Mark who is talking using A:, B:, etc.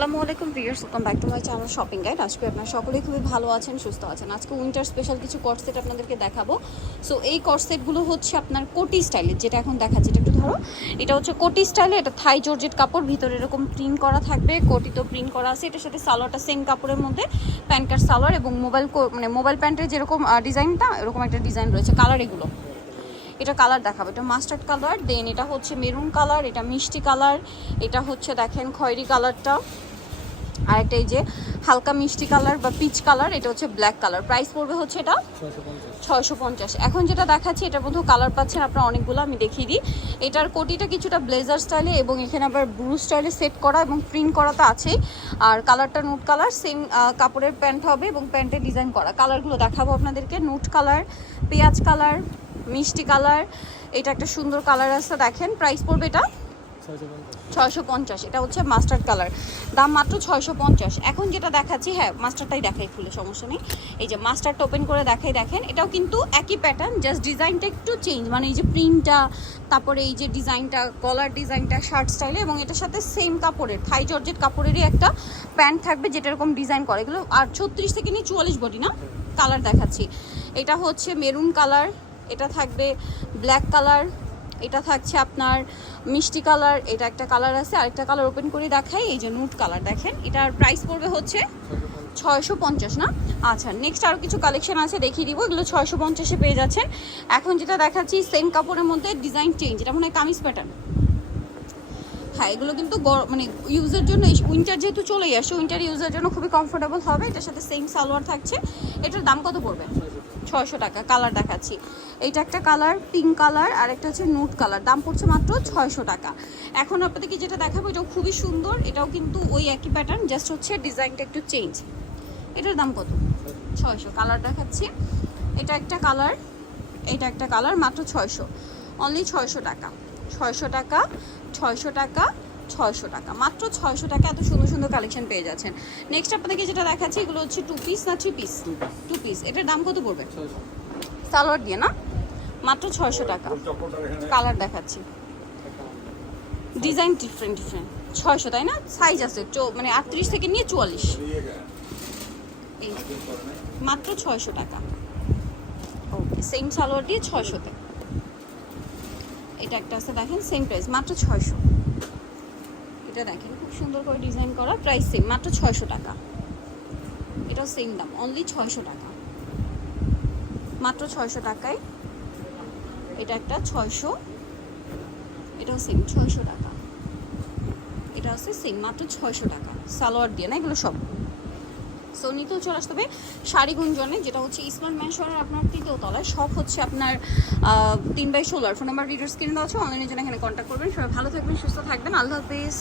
A: আসসালামু আলাইকুম viewers welcome back to my channel shopping guide আজকে আপনারা সকলেই খুবই ভালো আছেন, সুস্থ আছেন। আজকে উইন্টার স্পেশাল কিছু কট সেট আপনাদেরকে দেখাবো। সো এই কট সেটগুলো হচ্ছে আপনার কোটি স্টাইলের যেটা এখন দেখাচ্ছে। এটা একটু ধরো, এটা হচ্ছে কোটি স্টাইলে এটা থাই জর্জেট কাপড়, ভিতরে এরকম প্রিন্ট করা থাকবে, কোটি তো প্রিন্ট করা আছে। এটার সাথে সালোয়ারটা সেম কাপড়ের মধ্যে প্যান্ট কার্ড সালোয়ার এবং মোবাইল মানে মোবাইল প্যান্টের যেরকম ডিজাইনটা এরকম একটা ডিজাইন রয়েছে কালার এগুলো। এটা কালার দেখাবো। এটা মাস্টার্ড কালার দেন এটা হচ্ছে মেরুন কালার এটা মিষ্টি কালার এটা হচ্ছে দেখেন খয়েরি কালারটা আর একটা এই যে হালকা মিষ্টি কালার বা পিচ কালার, এটা হচ্ছে ব্ল্যাক কালার প্রাইস পড়বে হচ্ছে এটা ছয়শো পঞ্চাশ। এখন যেটা দেখাচ্ছি এটার মধ্যে কালার পাচ্ছেন আপনারা অনেকগুলো, আমি দেখিয়ে দিই। এটার কোটিটা কিছুটা ব্লেজার স্টাইলে এবং এখানে আবার ব্লু স্টাইলে সেট করা এবং প্রিন্ট করা তো আছেই। আর কালারটা নুট কালার সেম কাপড়ের প্যান্ট হবে এবং প্যান্টের ডিজাইন করা। কালারগুলো দেখাবো আপনাদেরকে। নুট কালার পেঁয়াজ কালার মিষ্টি কালার এটা একটা সুন্দর কালার আছে, দেখেন। প্রাইস পড়বে এটা ছয়শো পঞ্চাশ, এটা হচ্ছে মাস্টার্ড কালার। দাম মাত্র ছয়শো পঞ্চাশ। এখন যেটা দেখাচ্ছি হ্যাঁ মাস্টারটাই দেখাই খুলে সমস্যা নেই। এই যে মাস্টারটা ওপেন করে দেখাই, দেখেন, এটাও কিন্তু একই প্যাটার্ন জাস্ট ডিজাইনটা একটু চেঞ্জ মানে এই যে প্রিন্টটা তারপরে এই যে ডিজাইনটা কলার ডিজাইনটা শার্ট স্টাইলে এবং এটার সাথে সেম কাপড়ের থাই জর্জেট কাপড়েরই একটা প্যান্ট থাকবে, যেটা এরকম ডিজাইন করে। এগুলো, আর ছত্রিশ থেকে নিয়ে চুয়াল্লিশ বডি না? কালার দেখাচ্ছি। এটা হচ্ছে মেরুন কালার এটা থাকবে ব্ল্যাক কালার এটা থাকছে আপনার মিষ্টি কালার, এটা একটা কালার আছে, আরেকটা কালার ওপেন করে দেখাই, এই যে নুট কালার দেখেন। এটার প্রাইস পড়বে হচ্ছে ছয়শো পঞ্চাশ, না? আচ্ছা নেক্সট আরও কিছু কালেকশন আছে, দেখিয়ে দিব। এগুলো ছয়শো পঞ্চাশে পেয়ে যাচ্ছেন। এখন যেটা দেখাচ্ছি সেম কাপড়ের মধ্যে ডিজাইন চেঞ্জ এটা মনে হয় কামিজ প্যাটার্ন হ্যাঁ এগুলো কিন্তু মানে ইউজের জন্য উইন্টার যেহেতু চলেই আসে উইন্টার ইউজের জন্য খুবই কমফোর্টেবল হবে। এটার সাথে সেম সালোয়ার থাকছে। এটার দাম কত পড়বে? ছয়শো টাকা কালার দেখাচ্ছি। এইটা একটা কালার পিঙ্ক কালার আর একটা হচ্ছে নুট কালার দাম পড়ছে মাত্র ছয়শো টাকা। এখন আপনাদেরকে যেটা দেখাবো, এটাও খুবই সুন্দর। এটাও কিন্তু ওই একই প্যাটার্ন জাস্ট হচ্ছে ডিজাইনটা একটু চেঞ্জ এটার দাম কত? ছয়শো কালার দেখাচ্ছি। এটা একটা কালার এটা একটা কালার মাত্র ছয়শো। অনলি ছয়শো টাকা। ছয়শো টাকা ছয়শো টাকা ছয়শো টাকা। মাত্র ছয়শো টাকা এত সুন্দর সুন্দর কালেকশন পেয়ে যাচ্ছেন। নেক্সট আপনাদেরকে যেটা দেখাচ্ছি, এগুলো হচ্ছে টু পিস না থ্রি পিস টু পিস এটার দাম কত পড়বে? সালোয়ার দিয়ে, না? মাত্র ছয়শো টাকা। কালার দেখাচ্ছি। ডিজাইন ডিফারেন্ট ডিফারেন্ট ছয়শো, তাই না? সাইজ আছে মানে আটত্রিশ থেকে নিয়ে চুয়াল্লিশ। মাত্র ছয়শো টাকা। ওকে সেম সালোয়ার দিয়ে ছয়শোতে। এটা একটা আছে, দেখেন সেম প্রাইস মাত্র ছয়শো। এটা দেখেন, খুব সুন্দর করে ডিজাইন করা প্রাইস সেম মাত্র ছয়শো টাকা। এটাও সেম দাম অনলি ছয়শো টাকা। মাত্র ছয়শো টাকায়, এটা একটা ছয়শো, এটাও সেম ছয়শো টাকা। এটা আছে সেম মাত্র ছয়শো টাকা, সালোয়ার দিয়ে না, এগুলো সব। সো নিতেও চলে আসতে হবে শাড়ি গুঞ্জনে, যেটা হচ্ছে ইসমান ম্যানশনের আপনার তৃতীয় তলায়। সব হচ্ছে আপনার তিন বাই ষোলো। আর ফোন নাম্বার ভিডিও স্ক্রিনে আছে। অনলাইনের জন্য এখানে কন্ট্যাক্ট করবেন। সবাই ভালো থাকবেন, সুস্থ থাকবেন। আল্লাহ হাফিজ।